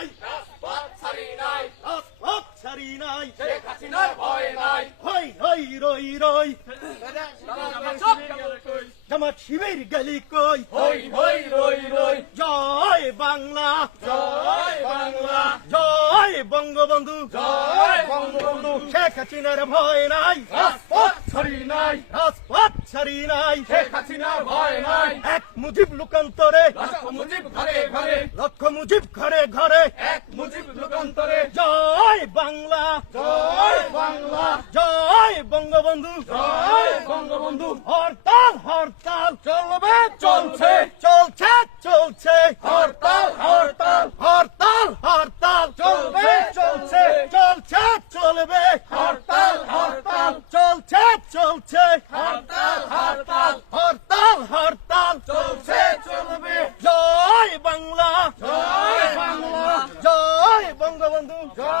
নাই, রাজপথ ছাড়ি নাই, রাজপথ ছাড়ি নাই, শেখ হাসিনার ভয় নাই। হই হই রই রই, কই, জামাত শিবির গেলি কই, হই হই রই রই, জয় বাংলা, জয় বাংলা, জয় বঙ্গবন্ধু, জয় বঙ্গবন্ধু। শেখ হাসিনার ভয় নাই, রাজপথ ছাড়ি নাই, রাজপথ ছাড়ি নাই, শেখ হাসিনার ভয় নাই। এক মুজিব লোকান্তরে, লক্ষ মুজিব ঘরে ঘরে, লক্ষ মুজিব ঘরে ঘরে, এক মুজিব লোকান্তরে। জয় বাংলা, জয় বাংলা, জয় বঙ্গবন্ধু, জয় বঙ্গবন্ধু। হরতাল হরতাল চলবে চলছে, চলছে চলছে, হরতাল হরতাল, হরতাল হরতাল চলবে চলছে, চলছে চলবে, হরতাল হরতাল, চলছে চলছে, হরতাল হরতাল, হরতাল হরতাল চলছে চলবে। জয় বাংলা, জয় বাংলা, জয় বঙ্গবন্ধু, জয়